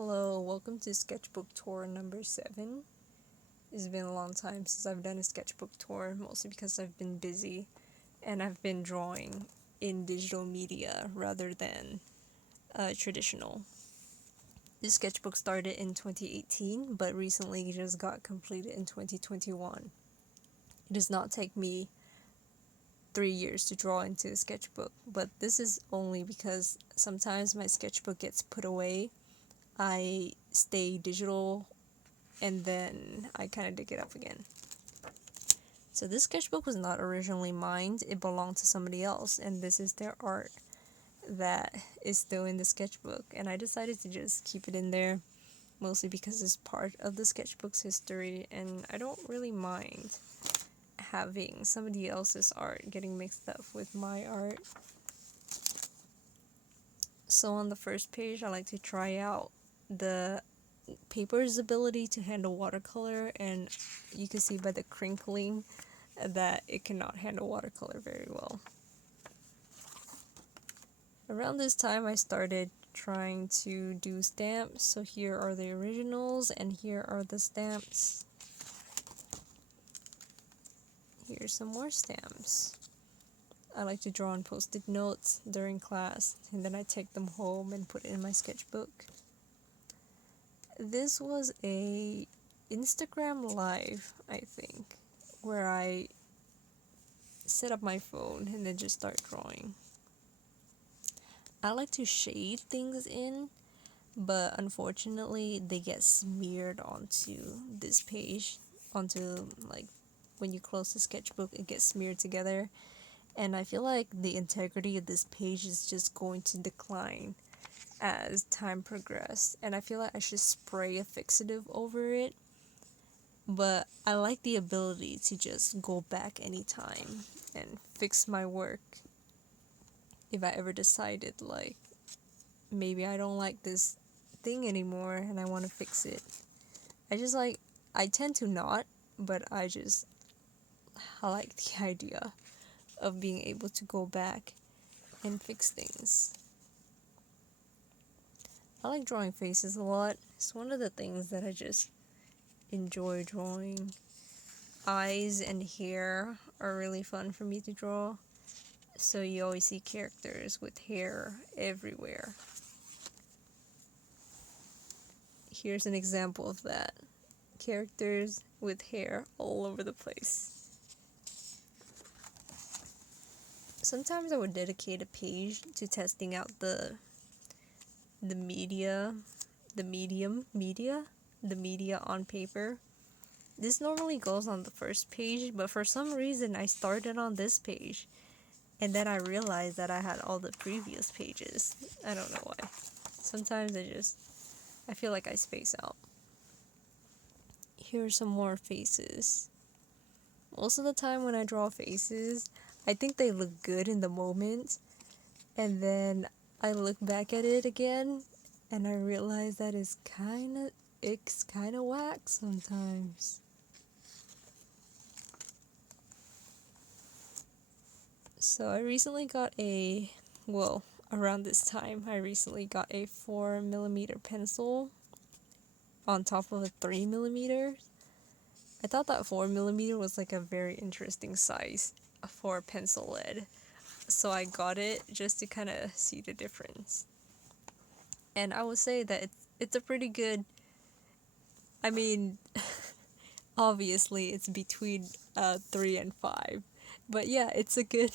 Hello, welcome to Sketchbook Tour number 7. It's been a long time since I've done a sketchbook tour, mostly because I've been busy and I've been drawing in digital media rather than traditional. This sketchbook started in 2018, but recently just got completed in 2021. It does not take me 3 years to draw into a sketchbook, but this is only because sometimes my sketchbook gets put away. I stay digital and then I kind of dig it up again. So this sketchbook was not originally mine, it belonged to somebody else, and this is their art that is still in the sketchbook, and I decided to just keep it in there, mostly because it's part of the sketchbook's history, and I don't really mind having somebody else's art getting mixed up with my art. So on the first page, I like to try out the paper's ability to handle watercolor, and you can see by the crinkling that it cannot handle watercolor very well. Around this time I started trying to do stamps, so here are the originals and here are the stamps. Here's some more stamps. I like to draw on post-it notes during class, and then I take them home and put it in my sketchbook. This was a Instagram live, I think, where I set up my phone and then just start drawing. I like to shade things in, but unfortunately they get smeared onto this page, onto like when you close the sketchbook it gets smeared together, and I feel like the integrity of this page is just going to decline as time progressed, and I feel like I should spray a fixative over it, but I like the ability to just go back anytime and fix my work if I ever decided like maybe I don't like this thing anymore and I want to fix it. I tend to not, but I like the idea of being able to go back and fix things. I like drawing faces a lot. It's one of the things that I just enjoy drawing. Eyes and hair are really fun for me to draw. So you always see characters with hair everywhere. Here's an example of that. Characters with hair all over the place. Sometimes I would dedicate a page to testing out the media on paper. This normally goes on the first page, but for some reason I started on this page, and then I realized that I had all the previous pages. I don't know why. Sometimes I feel like I space out. Here are some more faces. Most of the time when I draw faces, I think they look good in the moment, and then I look back at it again and I realize that it's kind of whack sometimes. So I recently got around this time I recently got a 4mm pencil on top of a 3mm. I thought that 4mm was like a very interesting size for a pencil lead, so I got it just to kind of see the difference. And I would say that it's a pretty good, I mean, obviously it's between 3 and 5, but yeah, it's a good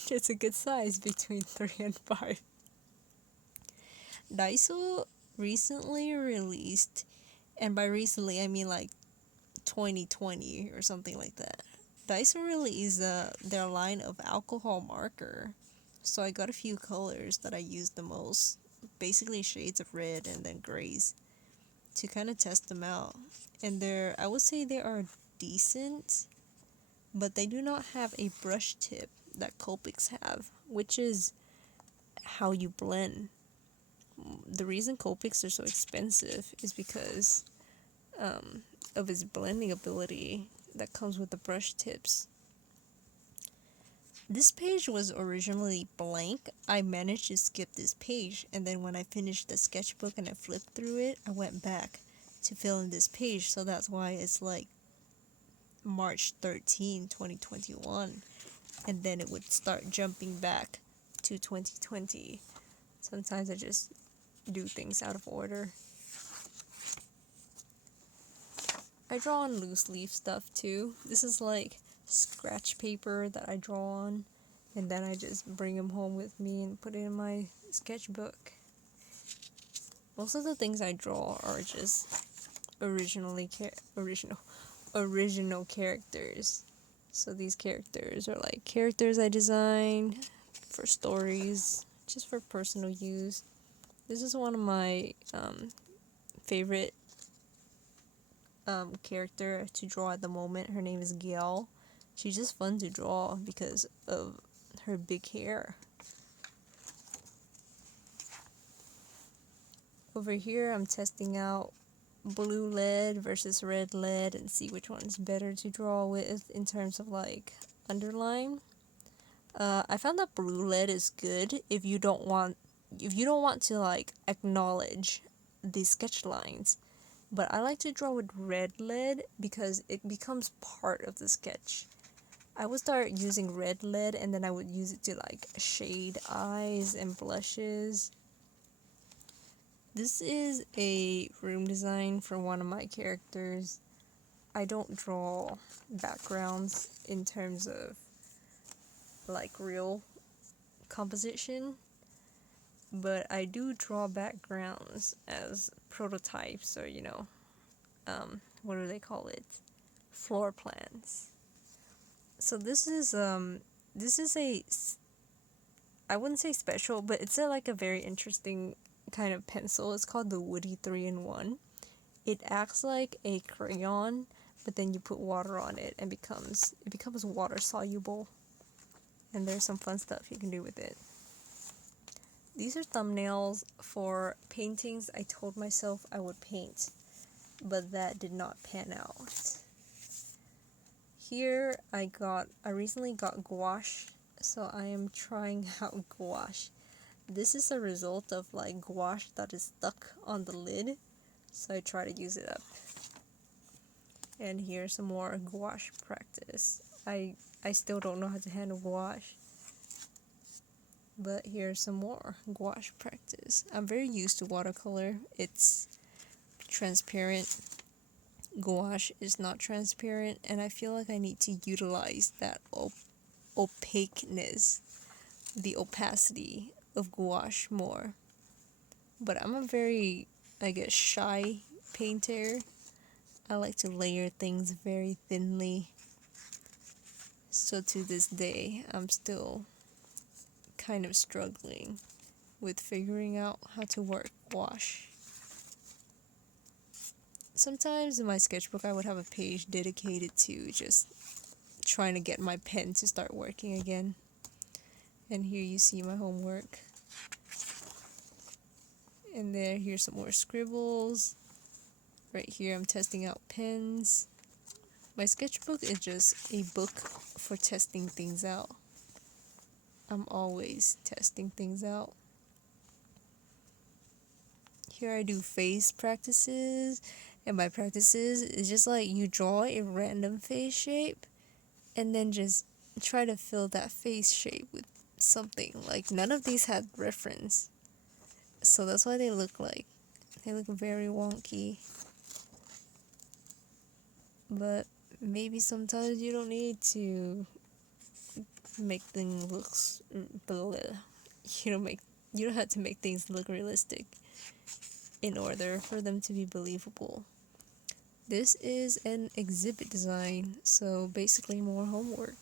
size between 3 and 5. Daiso recently released, and by recently I mean like 2020 or something like that. Daiso released their line of alcohol marker, so I got a few colors that I use the most, basically shades of red and then grays, to kind of test them out. And I would say they are decent, but they do not have a brush tip that Copics have, which is how you blend. The reason Copics are so expensive is because of its blending ability that comes with the brush tips. This page was originally blank. I managed to skip this page, and then when I finished the sketchbook and I flipped through it, I went back to fill in this page, so that's why it's like March 13, 2021, and then it would start jumping back to 2020. Sometimes I just do things out of order. I draw on loose leaf stuff too. This is like scratch paper that I draw on, and then I just bring them home with me and put it in my sketchbook. Most of the things I draw are just original characters. So these characters are like characters I designed for stories, just for personal use. This is one of my favorite character to draw at the moment. Her name is Gail. She's just fun to draw because of her big hair. Over here I'm testing out blue lead versus red lead and see which one is better to draw with in terms of like underline. I found that blue lead is good if you don't want to like acknowledge the sketch lines. But I like to draw with red lead because it becomes part of the sketch. I would start using red lead and then I would use it to like shade eyes and blushes. This is a room design for one of my characters. I don't draw backgrounds in terms of like real composition, but I do draw backgrounds as prototypes or what do they call it? Floor plans. So this is a, I wouldn't say special, but it's like a very interesting kind of pencil. It's called the Woody 3-in-1. It acts like a crayon, but then you put water on it and it becomes water soluble. And there's some fun stuff you can do with it. These are thumbnails for paintings I told myself I would paint, but that did not pan out. Here I recently got gouache, so I am trying out gouache. This is a result of like gouache that is stuck on the lid, so I try to use it up. And here's some more gouache practice. I still don't know how to handle gouache, but here's some more gouache practice. I'm very used to watercolor. It's transparent. Gouache is not transparent, and I feel like I need to utilize that opaqueness, the opacity of gouache more. But I'm a very, I guess, shy painter. I like to layer things very thinly. So to this day, I'm still kind of struggling with figuring out how to work gouache. Sometimes in my sketchbook, I would have a page dedicated to just trying to get my pen to start working again. And here you see my homework. And here's some more scribbles. Right here I'm testing out pens. My sketchbook is just a book for testing things out. I'm always testing things out. Here I do face practices. And by practices, it's just like you draw a random face shape and then just try to fill that face shape with something. Like none of these had reference. So that's why they look very wonky. But maybe sometimes you don't need to make things look you don't have to make things look realistic in order for them to be believable. This is an exhibit design, so basically more homework.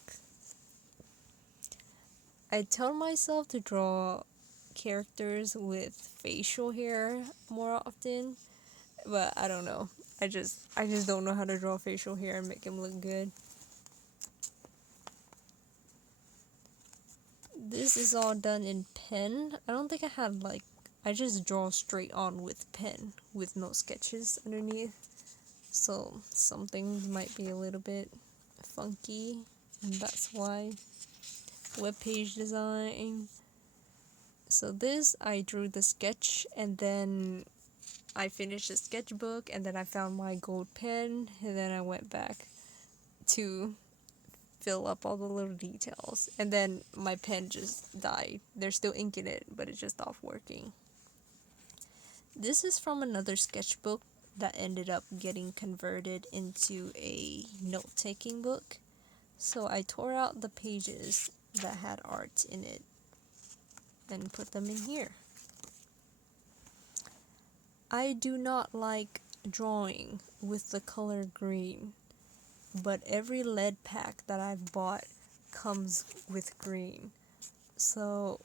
I tell myself to draw characters with facial hair more often, but I don't know. I just don't know how to draw facial hair and make him look good. This is all done in pen. I don't think I just draw straight on with pen with no sketches underneath. So some things might be a little bit funky, and that's why. webpage design. So this, I drew the sketch, and then I finished the sketchbook, and then I found my gold pen, and then I went back to fill up all the little details. And then my pen just died. There's still ink in it, but it just stopped working. This is from another sketchbook that ended up getting converted into a note-taking book. So I tore out the pages that had art in it and put them in here. I do not like drawing with the color green, but every lead pack that I've bought comes with green. So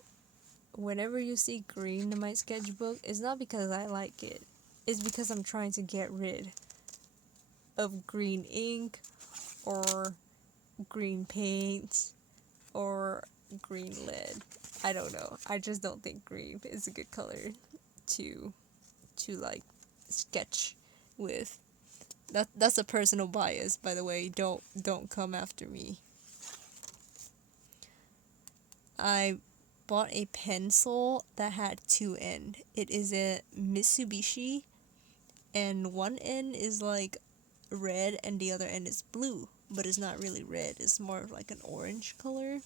whenever you see green in my sketchbook, it's not because I like it. It's because I'm trying to get rid of green ink or green paint or green lead. I don't know. I just don't think green is a good color to like sketch with. That's a personal bias, by the way. Don't come after me. I bought a pencil that had two ends. It is a Mitsubishi, and one end is like red and the other end is blue, but it's not really red. It's more of like an orange color.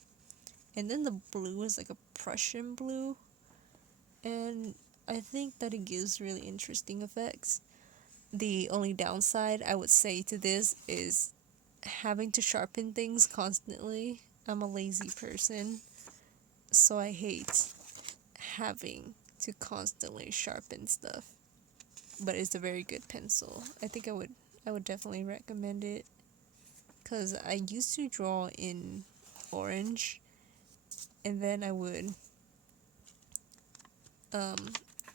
And then the blue is like a Prussian blue, and I think that it gives really interesting effects. The only downside I would say to this is having to sharpen things constantly. I'm a lazy person, so I hate having to constantly sharpen stuff. But it's a very good pencil. I think I would definitely recommend it, cuz I used to draw in orange, and then I would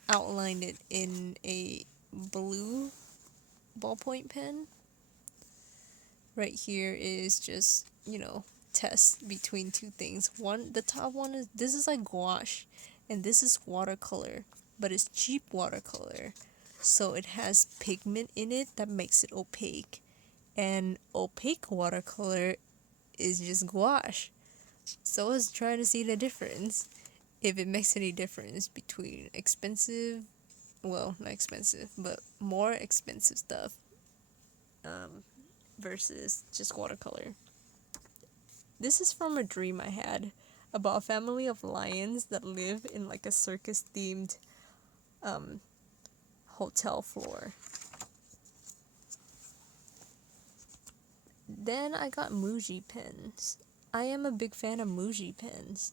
outline it in a blue ballpoint pen. Right here is just, test between two things. The top one is, this is like gouache, and this is watercolor, but it's cheap watercolor. So it has pigment in it that makes it opaque. And opaque watercolor is just gouache. So I was trying to see the difference. If it makes any difference between expensive, well, not expensive, but more expensive stuff versus just watercolor. This is from a dream I had about a family of lions that live in like a circus themed hotel floor. Then I got Muji pens. I am a big fan of Muji pens.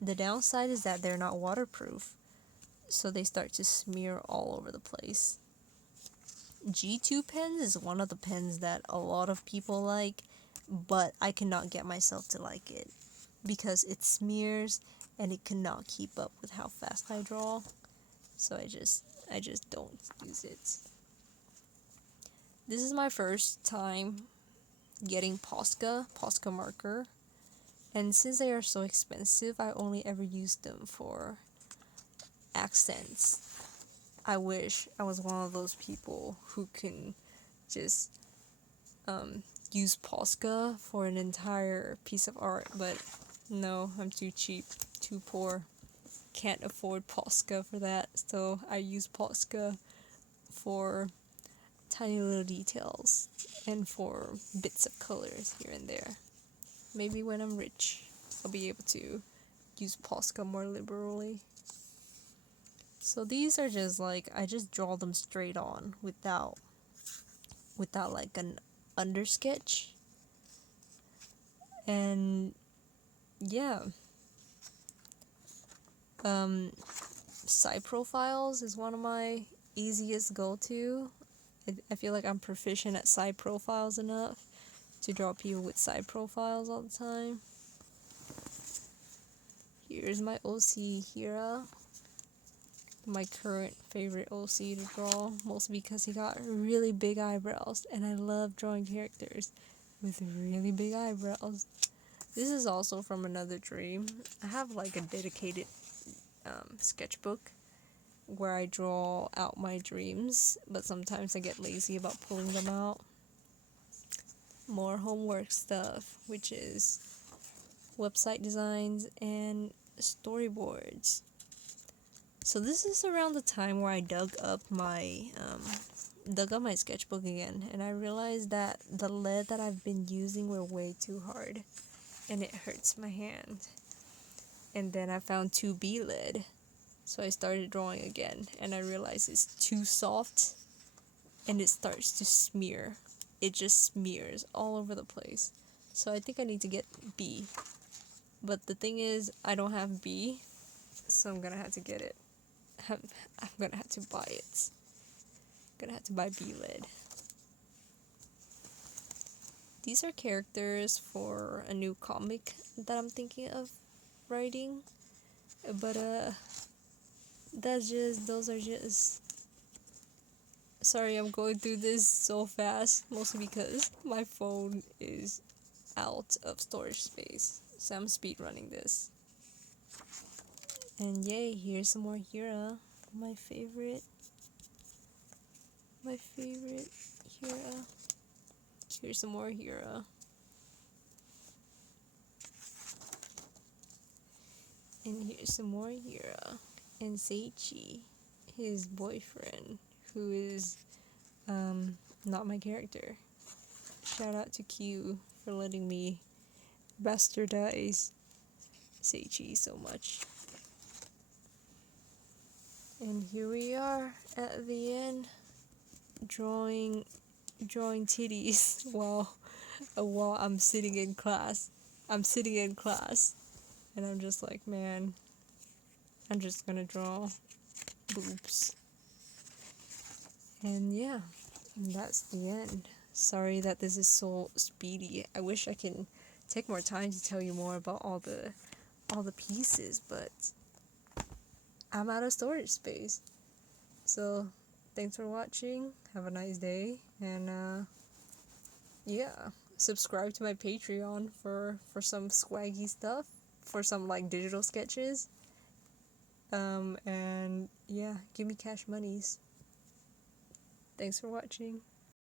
The downside is that they're not waterproof, so they start to smear all over the place. G2 pens is one of the pens that a lot of people like, but I cannot get myself to like it because it smears and it cannot keep up with how fast I draw. So I just don't use it. This is my first time getting Posca marker, and since they are so expensive, I only ever use them for accents. I wish I was one of those people who can just use Posca for an entire piece of art, but no, I'm too cheap, too poor, can't afford Posca for that, so I use Posca for tiny little details and for bits of colors here and there. Maybe when I'm rich, I'll be able to use Posca more liberally. So these are just like, I just draw them straight on without like an undersketch. And yeah. Side profiles is one of my easiest go-to. I feel like I'm proficient at side profiles enough to draw people with side profiles all the time. Here's my OC Hira. My current favorite OC to draw, mostly because he got really big eyebrows, and I love drawing characters with really big eyebrows. This is also from another dream. I have like a dedicated sketchbook where I draw out my dreams, but sometimes I get lazy about pulling them out. More homework stuff, which is website designs, and storyboards. So this is around the time where I dug up my sketchbook again, and I realized that the lead that I've been using were way too hard, and it hurts my hand. And then I found 2B lead, so I started drawing again, and I realized it's too soft, and it starts to smear. It just smears all over the place. So I think I need to get B. But the thing is, I don't have B, so I'm gonna have to get it. I'm gonna have to buy it. I'm gonna have to buy B lead. These are characters for a new comic that I'm thinking of writing. But those are just, sorry, I'm going through this so fast, mostly because my phone is out of storage space, so I'm speed running this. And yay, here's some more Hira, my favorite Hira. Here's some more Hira. And here's some more Hira. And Seichi, his boyfriend, who is not my character. Shout out to Q for letting me bastardize Seichi so much. And here we are at the end, drawing titties while I'm sitting in class. And I'm just like, man, I'm just gonna draw boobs. And yeah, that's the end. Sorry that this is so speedy. I wish I can take more time to tell you more about all the pieces, but I'm out of storage space. So thanks for watching. Have a nice day, and yeah, subscribe to my Patreon for some swaggy stuff, for some like digital sketches. And yeah, give me cash monies. Thanks for watching.